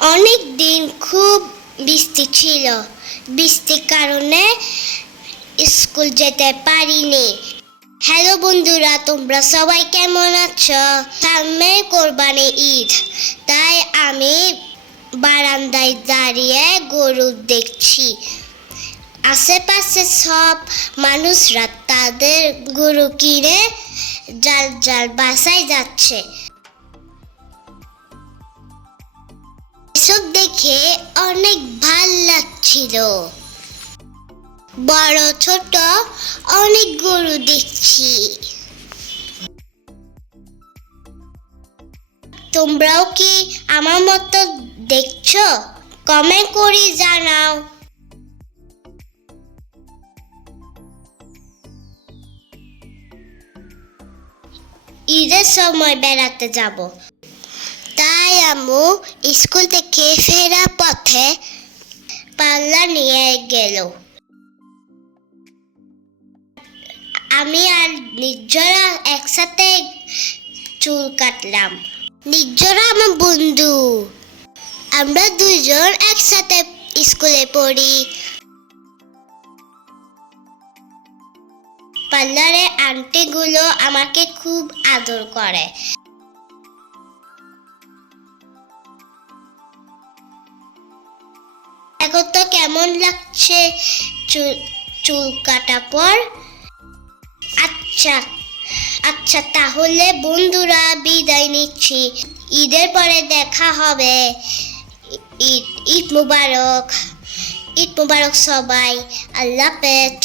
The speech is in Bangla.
অনেক দিন খুব বৃষ্টি ছিল। বৃষ্টির কারণে স্কুল যেতে পারিনি। হ্যালো বন্ধুরা, তোমরা সবাই কেমন আছো? সামনে কোরবানি ঈদ। তাই আমি বারান্দায় দাঁড়িয়ে গরু দেখছি। আশেপাশে সব মানুষরা তাদের গরু কিনে জাল জাল বাসায় যাচ্ছে। দেখে অনেক ভালো লাগছিল। বড়, ছোট অনেক গরু দেখছি। তোমরাও কি আমার মতো দেখছ? কমেন্ট করে জানাও। ঈদের সময় বেড়াতে যাব। তাই আম্মু স্কুল থেকে ফেরার পথে পাল্লা নিয়ে গেল। আমি আর নির্জরা একসাথে চুল কাটলাম। নির্জরা আমার বন্ধু। আমরা দুজন একসাথে স্কুলে পড়ি। পার্লারে আন্টিগুলো আমাকে খুব আদর করে। এখন তো কেমন লাগছে চুল চুল কাটা পর। আচ্ছা আচ্ছা তাহলে বন্ধুরা বিদায় নিচ্ছি। ঈদের পরে দেখা হবে। ঈদ ঈদ মুবারক। ঈদ মুবারক সবাই। আল্লাহ হাফেজ।